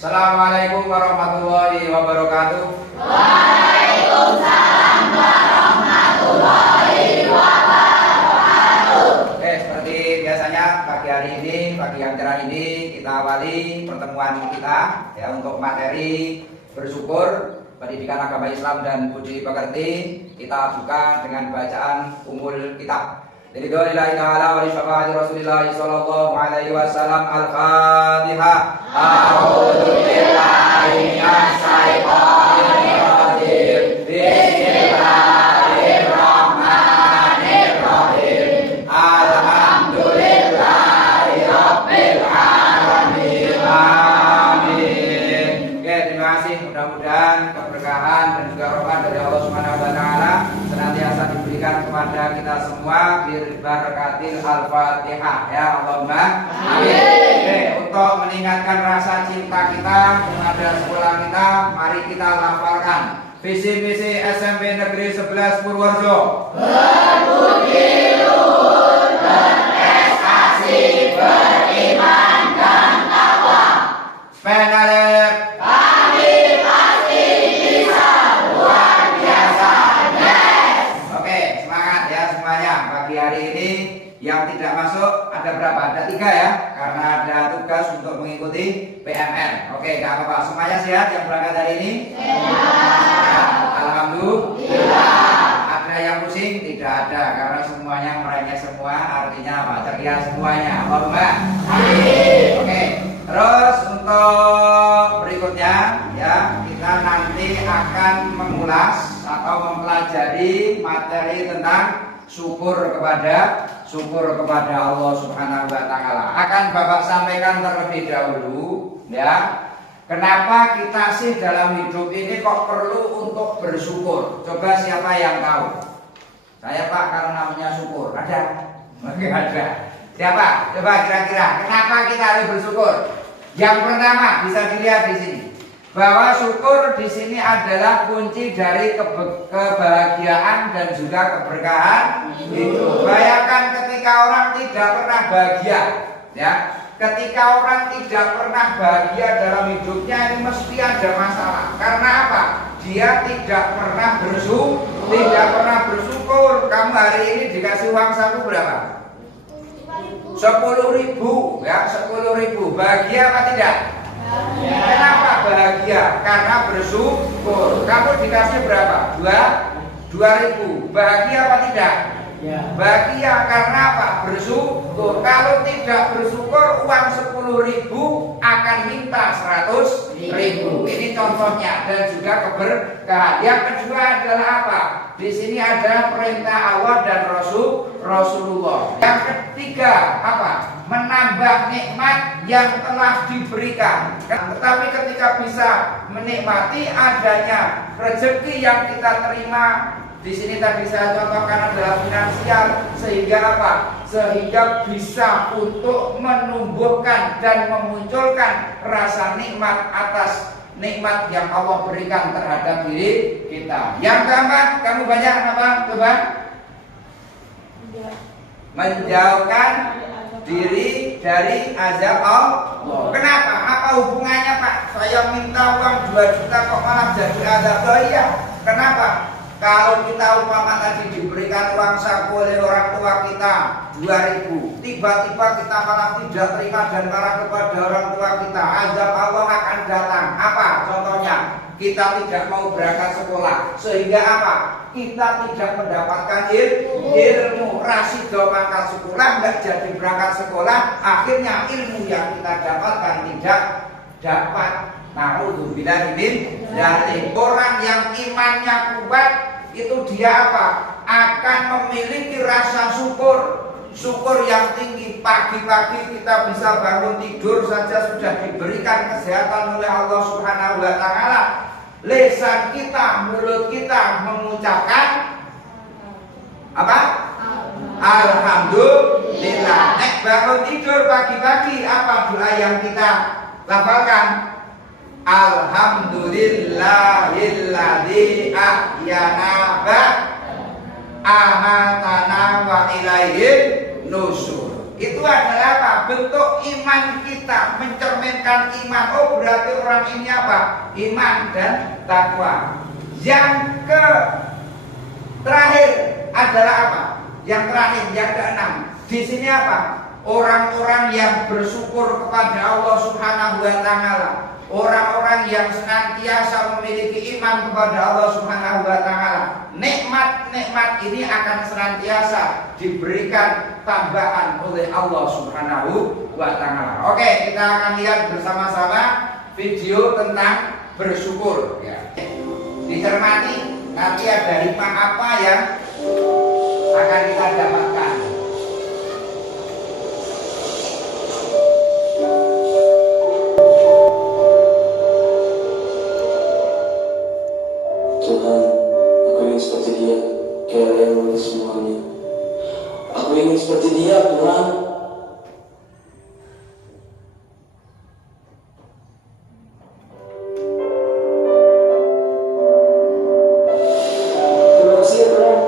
Assalamualaikum warahmatullahi wabarakatuh. Waalaikumsalam warahmatullahi wabarakatuh. Oke, seperti biasanya pagi hari ini, pagi yang cerah ini kita awali pertemuan kita ya untuk materi bersyukur pendidikan agama Islam dan budi pekerti. Kita buka dengan bacaan umul kitab. Jadi doa ta'ala wa syafaati Rasulillah sallallahu alaihi wasallam. Al-Fatihah. A'udzu billahi minasy syaithanir rajim. Bismillahirrahmanirrahim. Alhamdulillahi rabbil alamin. Amin. Oke, terima kasih. Mudah-mudahan keberkahan dan juga rahmat dari Allah Subhanahu wa taala senantiasa diberikan kepada kita semua birbarakatil al-fatihah ya Allahumma amin. Oke, untuk meningkatkan rasa cinta kita kepada sekolah kita, mari kita lafalkan visi misi SMP Negeri 11 Purworejo. Berbudi luhur, berprestasi, beriman dan takwa. Penalep Kami pasti bisa luar biasa. Yes. Oke, semangat ya semuanya. Pagi hari ini yang tidak masuk ada berapa? Ada 3 ya, karena ada tugas untuk mengikuti PMR. Oke, gak apa-apa. Semuanya sehat yang berangkat hari ini? Sehat. Alhamdulillah. Ada yang pusing? Tidak ada, karena semuanya mereka semua. Artinya apa? Ceria semuanya. Allahumma amin. Oke, terus untuk berikutnya ya, kita nanti akan mengulas atau mempelajari materi tentang syukur kepada Allah Subhanahu wa taala. Akan Bapak sampaikan terlebih dahulu ya. Kenapa kita sih dalam hidup ini kok perlu untuk bersyukur? Coba siapa yang tahu? Saya Pak, karena namanya syukur. Ada? Enggak ada. Siapa? Coba kira-kira kenapa kita harus bersyukur? Yang pertama bisa dilihat di sini bahwa syukur di sini adalah kunci dari kebahagiaan dan juga keberkahan hidup. Bayangkan ketika orang tidak pernah bahagia, ya. Ketika orang tidak pernah bahagia dalam hidupnya ini mesti ada masalah. Karena apa? Dia tidak pernah bersyukur. Kamu hari ini dikasih uang saku berapa? 10.000 ya, 10.000. Bahagia apa tidak? Kenapa bahagia? Karena bersyukur. Kamu dikasih berapa? 2.000. Bahagia apa tidak? Bahagia karena apa? Bersyukur. Kalau tidak bersyukur, uang 10.000 akan minta 100.000. Ini contohnya dan juga keberkahan. Yang kedua adalah apa? Di sini ada perintah Allah dan Rasulullah. Yang ketiga apa? Menambah nikmat yang telah diberikan. Tetapi ketika bisa menikmati adanya rezeki yang kita terima, di sini tadi saya contohkan adalah finansial, sehingga apa? Sehingga bisa untuk menumbuhkan dan memunculkan rasa nikmat atas nikmat yang Allah berikan terhadap diri kita. Yang keempat, kamu banyak apa? Coba. Menjauhkan diri dari azab Allah. Kenapa? Apa hubungannya Pak? Saya minta uang 2 juta kok malah jadi azab Allah? Iya. Kenapa? Kalau kita umpama tadi diberikan uang saku oleh orang tua kita 2.000, tiba-tiba kita malah tidak terima dan marah kepada orang tua kita, azab Allah akan datang. Apa contohnya? Kita tidak mau berangkat sekolah, sehingga apa? Kita tidak mendapatkan ilmu. Rasido mangkat sekolah, nggak jadi berangkat sekolah, akhirnya ilmu yang kita dapatkan tidak dapat. Naudzubillah dari orang yang imannya kuat itu dia apa? Akan memiliki rasa syukur yang tinggi. Pagi-pagi kita bisa bangun tidur saja sudah diberikan kesehatan oleh Allah Subhanahu wa taala. Lisan kita, mulut kita mengucapkan apa? Alhamdulillah. Bangun tidur pagi-pagi apa doa yang kita lafalkan? Alhamdulillahilladzi ahyana amatana wa ilaihin nusur. Itu adalah apa? Bentuk iman kita, mencerminkan iman. Oh, berarti orang ini apa? Iman dan takwa. Yang terakhir adalah apa? Yang terakhir, yang keenam. Di sini apa? Orang-orang yang bersyukur kepada Allah Subhanahu wa taala. Orang-orang yang senantiasa memiliki iman kepada Allah Subhanahu wa taala. Nikmat-nikmat ini akan senantiasa diberikan tambahan oleh Allah Subhanahu wa taala. Oke, kita akan lihat bersama-sama video tentang bersyukur ya. Dicermati nanti ada hikmah apa yang akan kita dapatkan. Tuhan, aku ingin seperti dia, kayak yang oleh semuanya. Aku ingin seperti dia, Tuhan. Terima kasih ya Tuhan.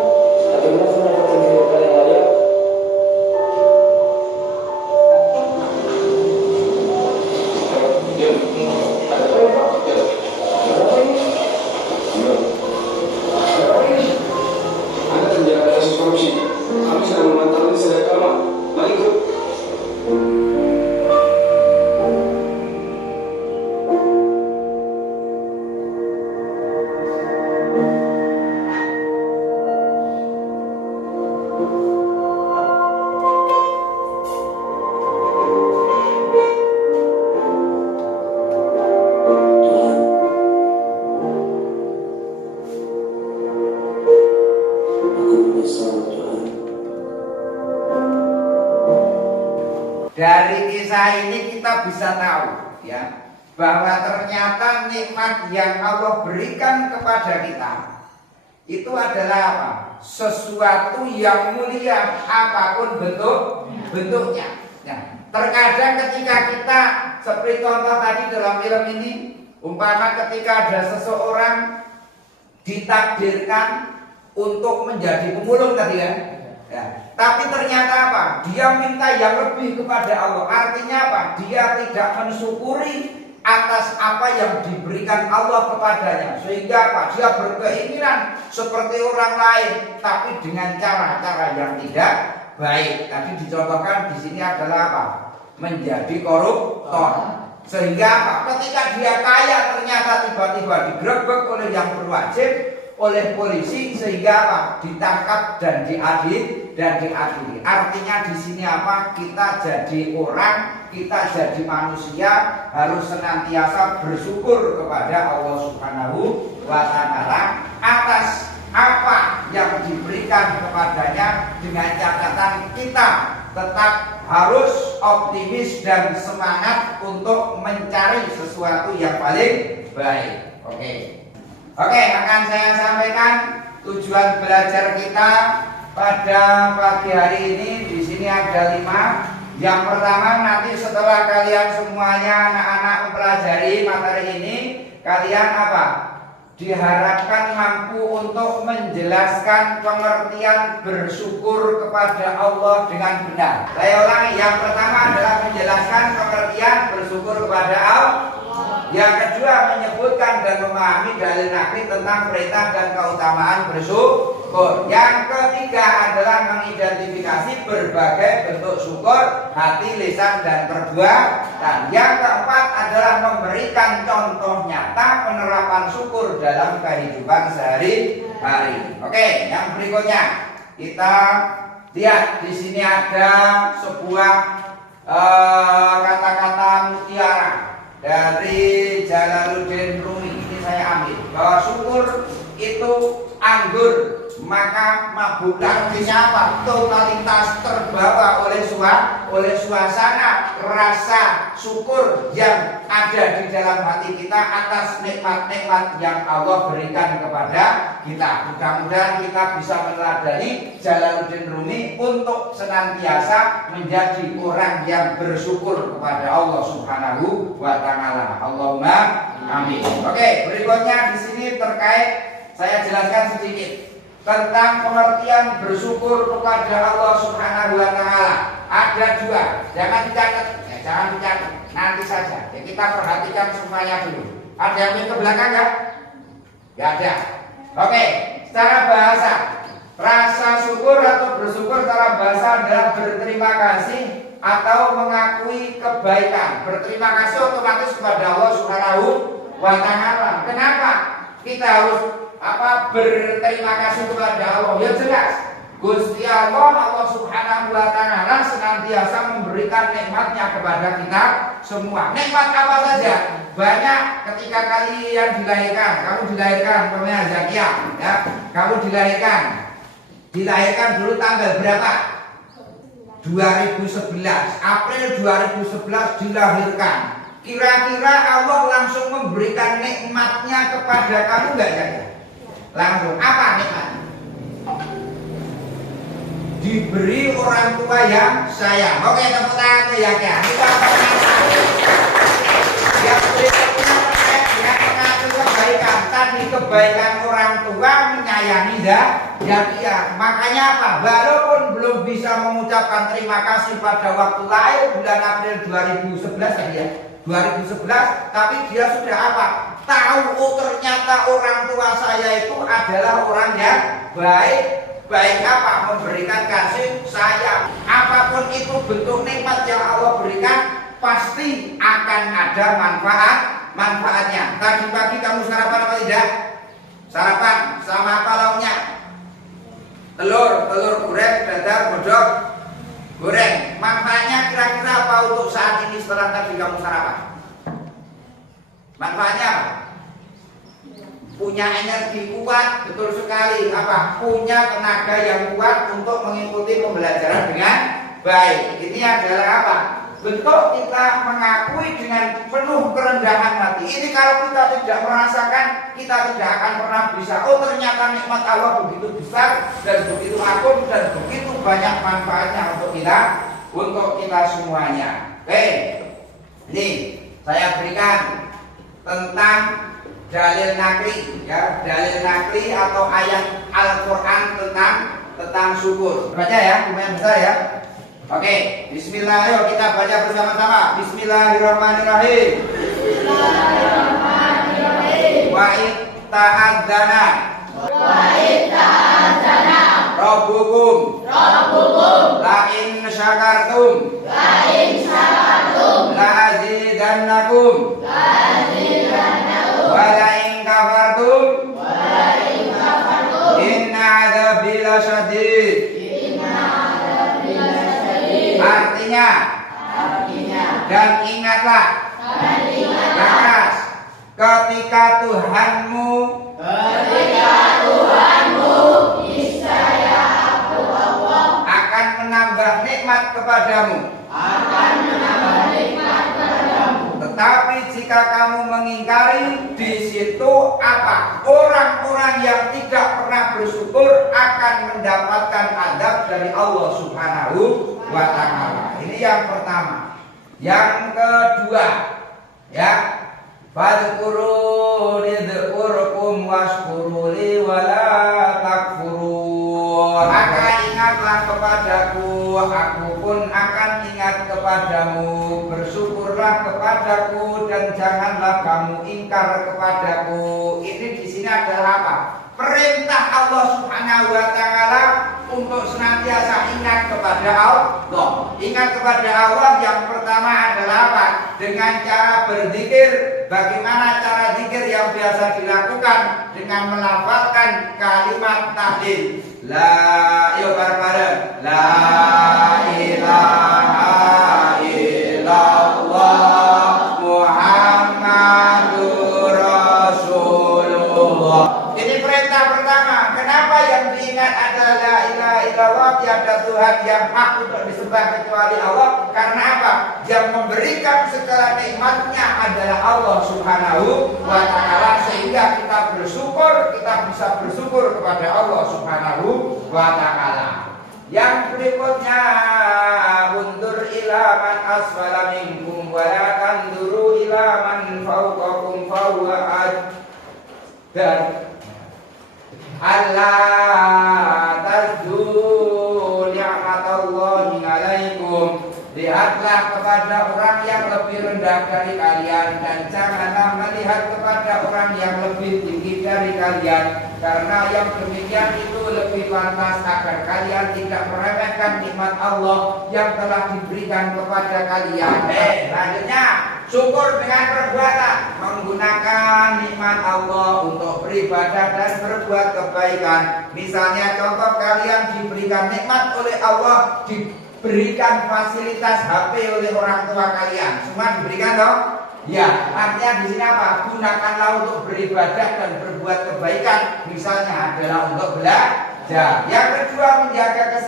Akhirnya aku mendapatkan kehidupan yang layak. Anda terjaga kasus korupsi. Kami sedang memantau ini sejak lama. Mari ikut. Tuhan, aku menyesal Tuhan. Dari kisah ini kita bisa tahu ya, bahwa ternyata nikmat yang Allah berikan kepada kita itu adalah apa? Sesuatu yang mulia apapun bentuknya. Ya. Terkadang ketika kita seperti contoh tadi dalam film ini, umpama ketika ada seseorang ditakdirkan untuk menjadi pemulung tadi kan. Ya. Tapi ternyata apa? Dia minta yang lebih kepada Allah. Artinya apa? Dia tidak mensyukuri atas apa yang diberikan Allah kepadanya. Sehingga apa? Dia berkeinginan seperti orang lain, tapi dengan cara-cara yang tidak baik. Tadi dicontohkan di sini adalah apa? Menjadi koruptor. Sehingga apa? Ketika dia kaya ternyata tiba-tiba digerebek oleh yang berwajib, oleh polisi, sehingga apa? Ditangkap dan diadili. Artinya di sini apa? Kita jadi orang, kita jadi manusia harus senantiasa bersyukur kepada Allah Subhanahu wa taala atas apa yang diberikan kepadanya, dengan catatan kita tetap harus optimis dan semangat untuk mencari sesuatu yang paling baik. Oke, akan saya sampaikan tujuan belajar kita pada pagi hari ini. Di sini ada 5. Yang pertama, nanti setelah kalian semuanya anak-anak mempelajari materi ini, kalian apa? Diharapkan mampu untuk menjelaskan pengertian bersyukur kepada Allah dengan benar. Saya ulangi, yang pertama adalah menjelaskan pengertian bersyukur kepada Allah. Yang kedua, menyebutkan dan memahami dalil nakli tentang perintah dan keutamaan bersyukur. Yang ketiga adalah mengidentifikasi berbagai bentuk syukur, hati, lisan, dan perbuatan. Yang keempat adalah memberikan contoh nyata penerapan syukur dalam kehidupan sehari-hari. Oke, yang berikutnya kita lihat di sini ada sebuah kata-kata mutiara dari Jalaluddin Rumi. Ini saya ambil bahwa syukur itu anggur, maka mabuk. Artinya apa? Totalitas terbawa oleh suasana rasa syukur yang ada di dalam hati kita atas nikmat-nikmat yang Allah berikan kepada kita. Mudah-mudahan kita bisa meneladani Jalaluddin Rumi untuk senantiasa menjadi orang yang bersyukur kepada Allah Subhanahu wa taala. Allahumma amin. Oke, berikutnya di sini terkait, saya jelaskan sedikit tentang pengertian bersyukur kepada Allah Subhanahu wa taala. ada dua. Jangan dicatat, ya, jangan dicatat. Nanti saja. Ya, kita perhatikan semuanya dulu. Ada yang ke belakang nggak? Nggak ada. Oke, secara bahasa, rasa syukur atau bersyukur secara bahasa adalah berterima kasih atau mengakui kebaikan. Berterima kasih otomatis kepada Allah Subhanahu wa Ta'ala. Kenapa kita harus berterima kasih kepada Allah? Ya jelas, Gusti Allah Subhanahu wa Ta'ala senantiasa memberikan nikmatnya kepada kita semua. Nikmat apa saja? Banyak. Ketika kalian dilahirkan, kamu dilahirkan namanya Zakia, ya. Kamu dilahirkan dulu tanggal berapa? 2011, April 2011 dilahirkan. Kira-kira Allah langsung memberikan nikmatnya kepada kamu enggak ya? Langsung. Apa nikmatnya? Diberi orang tua yang sayang. Oke, tepuk tangan ya. Itu apa yang berikutnya terkait dengan mengatur kebaikan. Tadi kebaikan orang tua menyayangi Zakia. Makanya apa? Walaupun belum bisa mengucapkan terima kasih pada waktu lahir bulan April 2011 tadi ya, 2011, tapi dia sudah apa? Tahu, oh ternyata orang tua saya itu adalah orang yang baik. Baik apa? Memberikan kasih sayang. Apapun itu bentuk nikmat yang Allah berikan, pasti akan ada manfaatnya. Tadi pagi kamu sarapan apa tidak? Sarapan sama apa lauknya? Telur goreng, dadar, godok, goreng. Manfaatnya kira-kira apa untuk saat ini setelah tadi kamu sarapan? Manfaatnya apa? Punya energi kuat, betul sekali. Apa? Punya tenaga yang kuat untuk mengikuti pembelajaran dengan baik. Ini adalah apa? Bentuk kita mengakui dengan penuh kerendahan hati. Ini kalau kita tidak merasakan, kita tidak akan pernah bisa. Oh ternyata nikmat Allah begitu besar dan begitu agung dan begitu banyak manfaatnya untuk kita semuanya. Oke, ini saya berikan tentang dalil nakli, ya, dalil nakli atau ayat Al-Quran tentang syukur. Baca ya, lumayan besar ya. Oke, Bismillah, yuk kita baca bersama-sama. Bismillahirrahmanirrahim. Bismillahirrahmanirrahim. Wa ta'adzana Rabbukum la in syakartum la azidannakum wa la in kafartum inna adzabi lasyadid. Artinya dan ingatlah keras ketika Tuhanmu akan menambah nikmat kepadamu. Tetapi jika kamu mengingkari, di situ apa? Orang-orang yang tidak pernah bersyukur akan mendapatkan azab dari Allah Subhanahu wa Ta'ala. Ini yang pertama. Yang kedua, ya, fadhkuruni dzkurkum washkuruli wala takfurun. Maka ingatlah kepadaku, aku pun akan ingat kepadamu. Bersyukurlah kepadaku dan janganlah kamu ingkar kepadaku. Ini di sini adalah apa? Perintah Allah Subhanahu wa Ta'ala untuk senantiasa ingat kepada Allah. Ingat kepada Allah yang pertama adalah apa? Dengan cara berzikir. Bagaimana cara zikir yang biasa dilakukan? Dengan melafalkan kalimat tahlil. Yuk bareng-bareng. La ilaha illallah Muhammadur Rasulullah. Ini perintah pertama. Kenapa yang diingat adalah la ilaha illallah, tiada Tuhan yang hak untuk disembah kecuali Allah? Karena apa? Yang memberikan segala nikmatnya adalah Allah Subhanahu wa Ta'ala, sehingga kita bersyukur, kita bisa bersyukur kepada Allah Subhanahu wa Ta'ala. Yang berikutnya, undur ila man asfala minkum wa la tanduru ila man fawqakum fahuwa dan Allah tazdu ni'matallahi alaikum lihatlah kepada orang yang lebih rendah dari kalian, dan janganlah melihat kepada orang yang lebih tinggi dari kalian, karena yang demikian itu lebih pantas agar kalian tidak meremehkan nikmat Allah yang telah diberikan kepada kalian. Selanjutnya, syukur dengan perbuatan, menggunakan nikmat Allah untuk beribadah dan berbuat kebaikan. Misalnya contoh, kalian diberikan nikmat oleh Allah, diberikan fasilitas HP oleh orang tua kalian, semua diberikan dong? Ya, artinya di sini apa? Gunakanlah untuk beribadah dan berbuat kebaikan. Misalnya adalah untuk belajar. Yang kedua, menjaga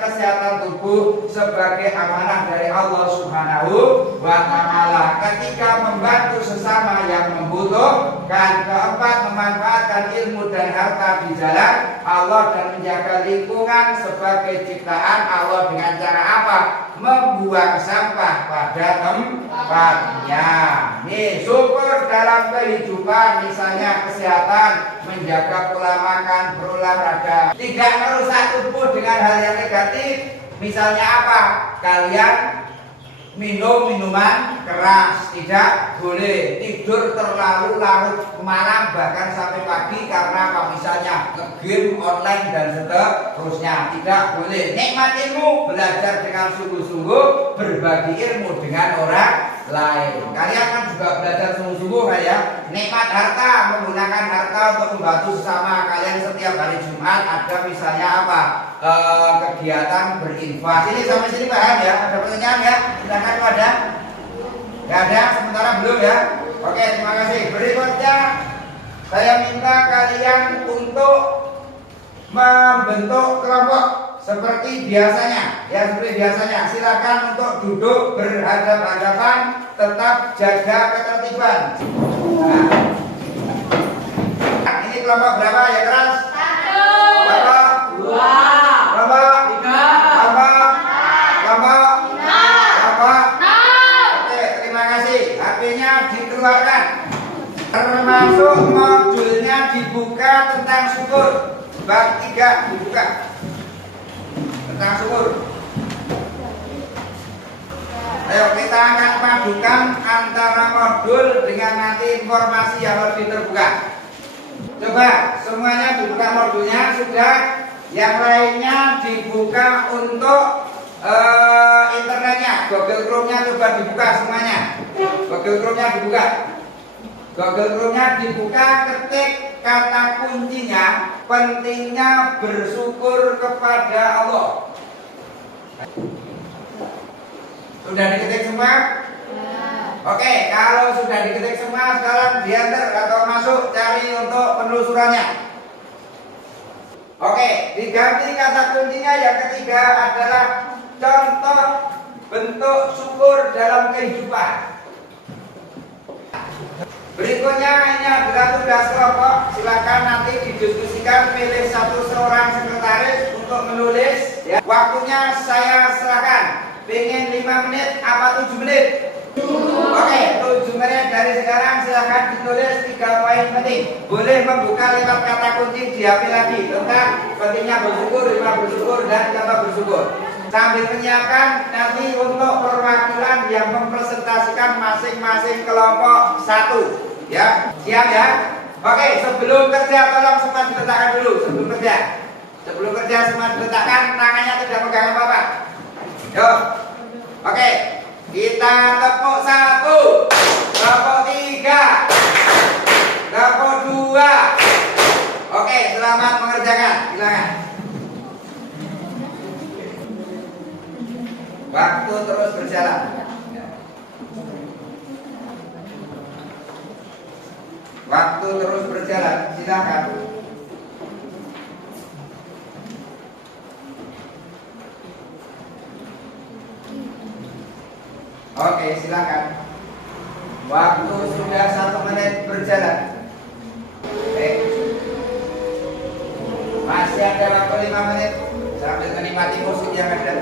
kesehatan tubuh sebagai amanah dari Allah Subhanahu wa Ta'ala. Ketiga, membantu sesama yang membutuhkan. Keempat, memanfaatkan ilmu dan harta di jalan Allah dan menjaga lingkungan sebagai ciptaan Allah dengan cara apa? Membuang sampah pada tempatnya. Nih, syukur dalam kehidupan, misalnya kesehatan, menjaga pola makan, berolahraga, tidak merusak tubuh dengan hal yang negatif. Misalnya apa? Kalian minum minuman keras, tidak boleh. Tidur terlalu larut malam bahkan sampai pagi karena apa? Misalnya game online dan seterusnya, tidak boleh. Nikmat ilmu, belajar dengan sungguh-sungguh, berbagi ilmu dengan orang lain. Kalian kan juga belajar sungguh-sungguh ya. Nikmat harta, menggunakan harta untuk membantu sesama kalian. Setiap hari Jumat ada misalnya apa? Kegiatan berinfak. Ini sampai sini paham ya? Ada pertanyaan ya? Silakan kalau ada. Gak ada, sementara belum ya. Oke, terima kasih. Berikutnya saya minta kalian untuk membentuk kelompok seperti biasanya. Ya, seperti biasanya. Silakan untuk duduk berhadapan-hadapan, tetap jaga ketertiban. Nah, ini kelompok berapa ya keras? 1, kelompok 2, kelompok 3, kelompok 4, kelompok 5, kelompok 6. Oke, terima kasih. HP-nya dikeluarkan. Termasuk modulnya dibuka tentang syukur. Bab 3 dibuka tentang syukur. Ayo kita akan padukan antara modul dengan nanti informasi yang lebih terbuka. Coba semuanya dibuka modulnya sudah. Yang lainnya dibuka untuk internetnya. Google Chrome-nya coba dibuka semuanya. Google Chrome-nya dibuka. Google Chrome-nya dibuka, ketik kata kuncinya pentingnya bersyukur kepada Allah. Sudah diketik semua? Oke, kalau sudah diketik semua, sekarang diantar atau masuk cari untuk penelusurannya. Oke, diganti kata kuncinya yang ketiga adalah contoh bentuk syukur dalam kehidupan. Berikutnya ini adalah tugas kelompok. Silakan nanti didiskusikan, pilih seorang sekretaris untuk menulis ya. Waktunya saya serahkan. Pengen 5 menit apa 7 menit? Oke, 7 menit dari sekarang. Silakan ditulis 3 poin penting. Boleh membuka lewat kata kunci di HP lagi tentang pentingnya bersyukur, lima bersyukur, dan kata bersyukur. Sambil menyiapkan nanti untuk perwakilan yang mempresentasikan masing-masing kelompok 1. Ya, siap ya? Oke, sebelum kerja tolong semua diletakkan dulu. Sebelum kerja semua diletakkan, tangannya tidak pegang apa-apa. Yuk. Oke, kita tepuk 1, tepuk 3, tepuk 2. Oke, selamat mengerjakan. Silakan. Waktu terus berjalan. Waktu terus berjalan. Silakan. Oke, silakan. Waktu sudah 1 menit berjalan. Oke. Masih ada waktu 5 menit sambil menikmati musik yang ada.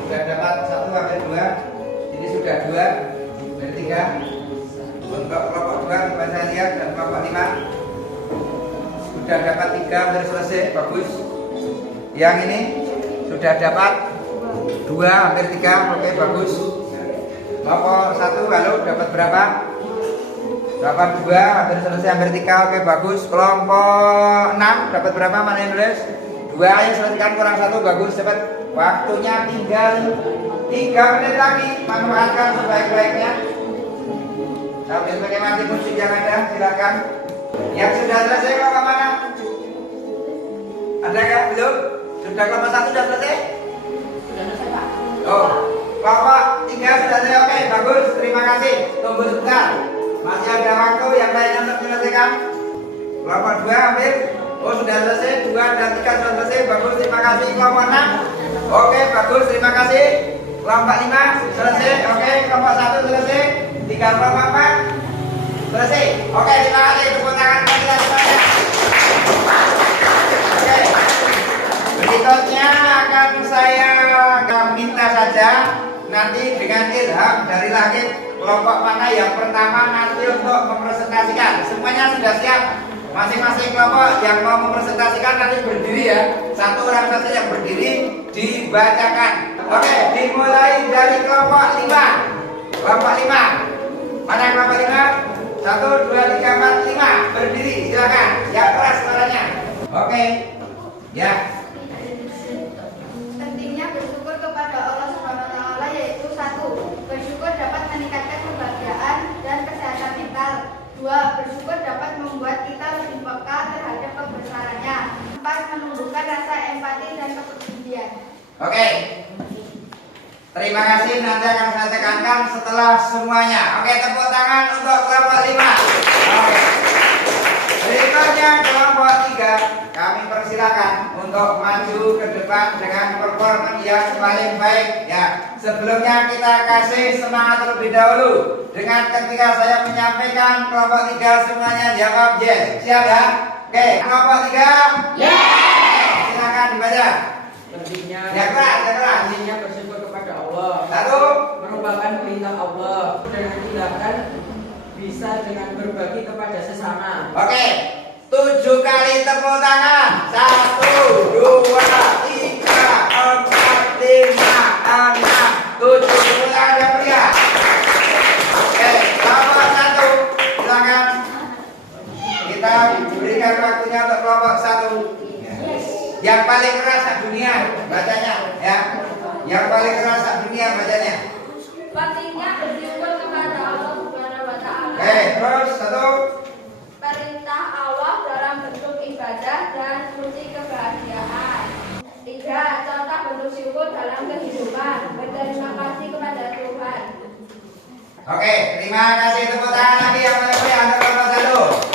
Sudah dapat 1 sampai 2. Ini sudah 2 dari 3. Untuk kelompok 2 coba saya lihat, dan kelompok sudah dapat 3, hampir selesai, bagus. Yang ini sudah dapat 2, hampir 3, oke bagus. Kelompok 1, halo, dapat berapa? Dapat 2, hampir selesai, hampir 3, oke bagus. Kelompok 6 dapat berapa? Mana yang nulis? 2, ayo selesaikan, kurang 1, bagus, cepat. Waktunya tinggal 3 menit lagi, manfaatkan sebaik-baiknya. Sambil menikmati musik yang ada, silakan. Yang sudah selesai kelompok mana? Ada nggak? Belum? Sudah kelompok 1 sudah selesai? Sudah selesai, Pak. Oh, kelompok 3 sudah selesai, oke bagus, terima kasih. Tunggu sebentar, masih ada waktu yang lain untuk menyelesaikan. Kelompok 2 hampir. Oh sudah selesai, 2 dan 3 sudah selesai, bagus, terima kasih. Kelompok 6, oke bagus, terima kasih. Kelompok 5 selesai, oke. Kelompok 1 selesai, 3 kelompok 4 selesai. Oke, terima kasih. Tepuk tangan bagi kita semuanya. Oke. Berikutnya akan saya minta saja nanti dengan ilham dari langit kelompok mana yang pertama nanti untuk mempresentasikan. Semuanya sudah siap. Masing-masing kelompok yang mau mempresentasikan nanti berdiri ya. Satu orang saja yang berdiri dibacakan. Oke, dimulai dari kelompok 5. Kelompok 5. Mana kelompok 5? 1, 2, 3, 4, 5. Berdiri, silakan. Ya keras suaranya. Oke. Ya. Pentingnya bersyukur kepada Allah Subhanahu wa taala yaitu 1. Bersyukur dapat meningkatkan kebahagiaan dan kesehatan mental. 2. Bersyukur dapat membuat kita lebih peka terhadap kebesarannya. 4. Menumbuhkan rasa empati dan kepedulian. Oke. Terima kasih, nanti akan saya tekankan setelah semuanya. Oke, tepuk tangan untuk kelompok 5. Oke. Berikutnya kelompok 3, kami persilakan untuk maju ke depan dengan performa yang paling baik. Ya, sebelumnya kita kasih semangat terlebih dahulu dengan ketika saya menyampaikan kelompok 3 semuanya jawab yes. Siap ya? Oke, kelompok 3. Yes. Silakan dibaca. Pentingnya Pentingnya bersyukur kepada Allah. 1. Merupakan perintah Allah dengan tindakan bisa dengan berbagi kepada sesama. Oke, 7 kali tepuk tangan. 1, 2, 3, 4, 5, 6, 7. Tepuk tangan yang meriah. Oke, kelompok 1, silakan. Kita berikan waktunya untuk kelompok 1. Yang paling keras dunia bacanya, ya. Yang paling keras dunia bacanya. Pentingnya bersyukur kepada Allah Subhanahu wa taala. Oke, terus 1. Perintah Allah dalam bentuk ibadah dan fungsi kebahagiaan. 3. Contoh bentuk syukur dalam kehidupan. Berterima kasih kepada Tuhan. Oke, terima kasih. Tepuk tangan lagi yang paling meriah untuk kelompok 1.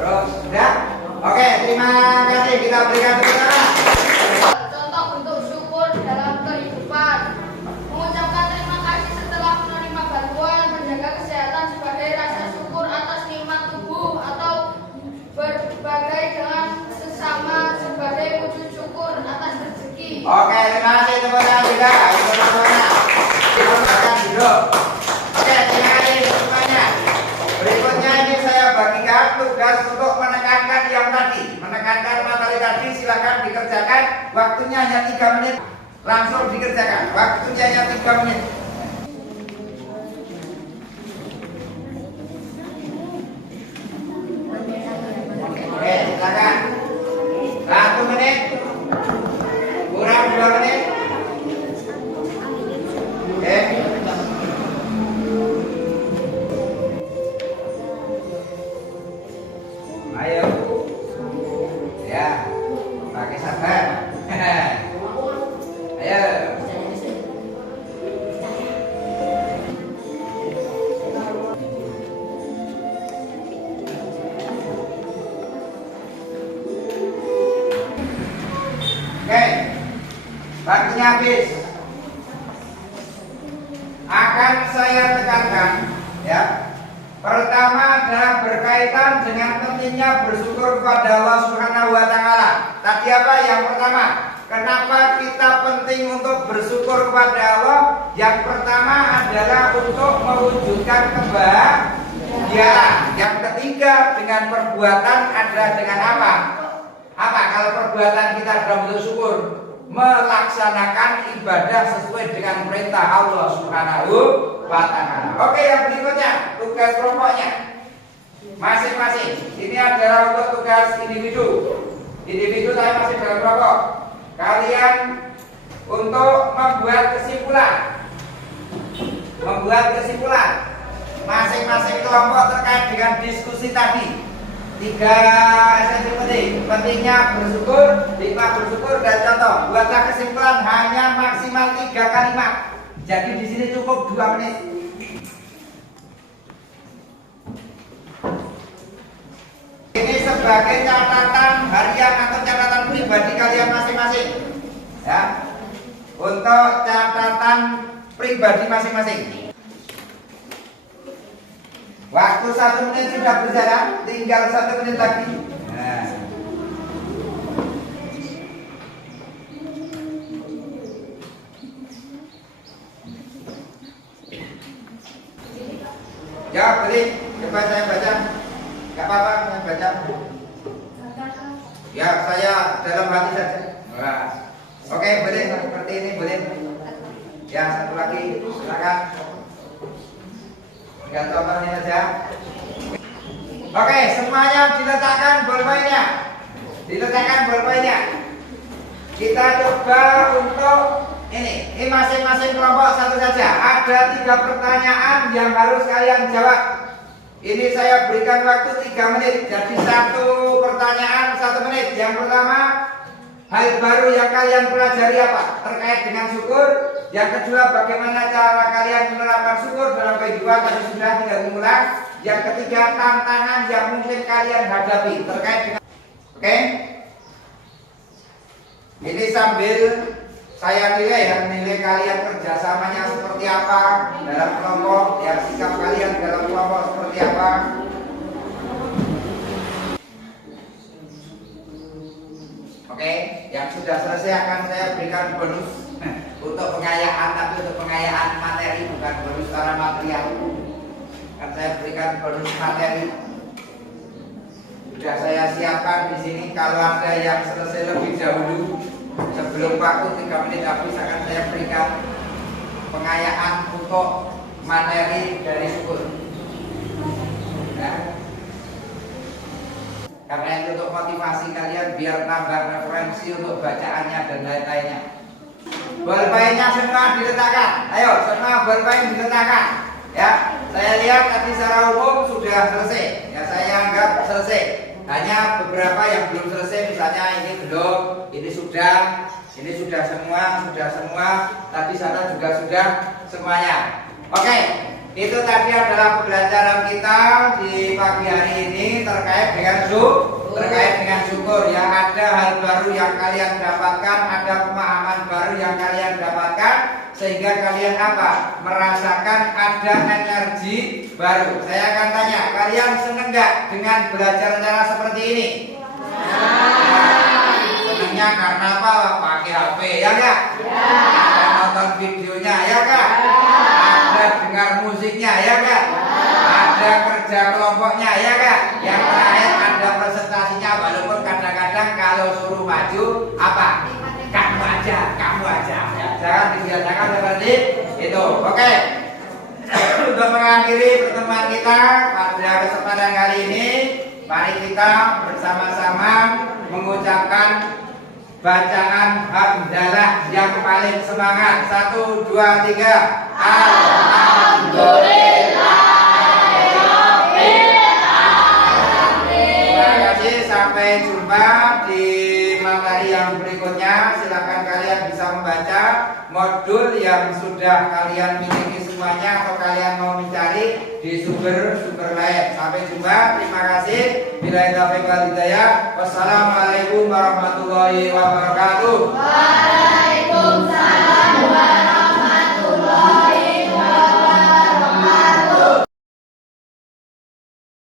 Terus, sudah? Oke, terima kasih. Kita berikan tepuk tangan. Contoh bentuk syukur dalam kehidupan. Mengucapkan terima kasih setelah menerima bantuan, menjaga kesehatan sebagai rasa syukur atas nikmat tubuh atau berbagai dengan sesama sebagai wujud syukur atas rezeki. Oke, terima kasih. Tepuk tangan juga. Untuk semuanya. Silakan duduk. Oke, terima kasih semuanya. Berikutnya ini saya bagikan tugas untuk menekankan yang tadi. Menekankan materi tadi silakan dikerjakan. Waktunya hanya 3 menit. Langsung dikerjakan. Waktunya hanya 3 menit. Oke, silakan. 1 menit. Kurang 2 menit. Oke. Ayo. Ya. Pakai sabar. Ayo. Oke. Waktunya habis. Akan saya tekankan ya. Pertama adalah berkaitan dengan pentingnya bersyukur kepada Allah Subhanahu wa taala. Tadi apa yang pertama? kenapa kita penting untuk bersyukur kepada Allah? Yang pertama adalah untuk mewujudkan kebahagiaan. Yang ketiga dengan perbuatan adalah dengan apa? Apa kalau perbuatan kita adalah bentuk syukur? Melaksanakan ibadah sesuai dengan perintah Allah Subhanahu wa Ta'ala. Oke, yang berikutnya tugas kelompoknya masing-masing. Ini adalah untuk tugas individu. Individu saya masih dalam kelompok. Kalian untuk membuat kesimpulan masing-masing kelompok terkait dengan diskusi tadi. 3 esensi penting. Pentingnya bersyukur, hikmah bersyukur, dan contoh. Buatlah kesimpulan hanya maksimal 3 kalimat. Jadi di sini cukup 2 menit. Ini sebagai catatan harian atau catatan pribadi kalian masing-masing. Ya. Untuk catatan pribadi masing-masing. Waktu 1 menit sudah berjalan, tinggal 1 menit lagi. Nah. Ya, boleh. Coba saya baca. Gak apa-apa, saya baca. Ya, saya dalam hati saja. Nah. Oke, boleh seperti ini, boleh. Ya, satu lagi, silakan. Tinggal contohnya saja. Oke, semuanya diletakkan bolpoinnya. Kita coba untuk ini masing-masing kelompok satu saja. Ada 3 pertanyaan yang harus kalian jawab. Ini saya berikan waktu 3 menit. Jadi 1 pertanyaan 1 menit. Yang pertama, hal baru yang kalian pelajari apa terkait dengan syukur? Yang kedua, bagaimana cara kalian menerapkan syukur dalam kehidupan? Tadi sudah, tinggal mengulang. Yang ketiga, tantangan yang mungkin kalian hadapi terkait dengan. Oke? Ini sambil saya nilai kalian kerjasamanya seperti apa dalam kelompok, ya sikap kalian dalam kelompok seperti apa. Oke, yang sudah selesai akan saya berikan bonus untuk pengayaan, tapi untuk pengayaan materi, bukan bonus secara material. Akan saya berikan bonus materi. Sudah saya siapkan di sini. Kalau ada yang selesai lebih dahulu, sebelum waktu 3 menit habis, akan saya berikan pengayaan untuk materi dari syukur. Ya. Karena itu untuk motivasi kalian biar tambah referensi untuk bacaannya dan lain-lainnya. Bolpoinnya semua diletakkan. Ayo, semua bolpoin diletakkan. Ya, saya lihat tadi secara umum sudah selesai. Ya, saya anggap selesai. Hanya beberapa yang belum selesai, misalnya ini belum, ini sudah semua. Tadi sana juga sudah semuanya. Oke. Itu tadi adalah pembelajaran kita di pagi hari ini terkait dengan syukur. Ya, ada hal baru yang kalian dapatkan, ada pemahaman baru yang kalian dapatkan, sehingga kalian apa? Merasakan ada energi baru. Saya akan tanya, kalian seneng nggak dengan belajar cara seperti ini? Senengnya karena apa? Pakai HP, ya nggak? Ada nonton videonya, ya nggak? Ada dengar musiknya, ya kan? Ada kerja kelompoknya, ya kan? Yang terakhir ada presentasinya, walaupun kadang-kadang kalau suruh maju apa? Kamu aja. Ya, jangan dibiasakan seperti itu. Oke. Untuk mengakhiri pertemuan kita pada kesempatan kali ini, mari kita bersama-sama mengucapkan bacaan hamdalah yang paling semangat. 1, 2, 3. Terima kasih. Sampai jumpa di materi yang berikutnya. Silakan kalian bisa membaca modul yang sudah kalian miliki semuanya, atau kalian mau mencari di sumber-sumber lain. Sampai jumpa. Terima kasih. Billahi taufiq wal hidayah. Wassalamualaikum warahmatullahi wabarakatuh.